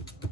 Thank you.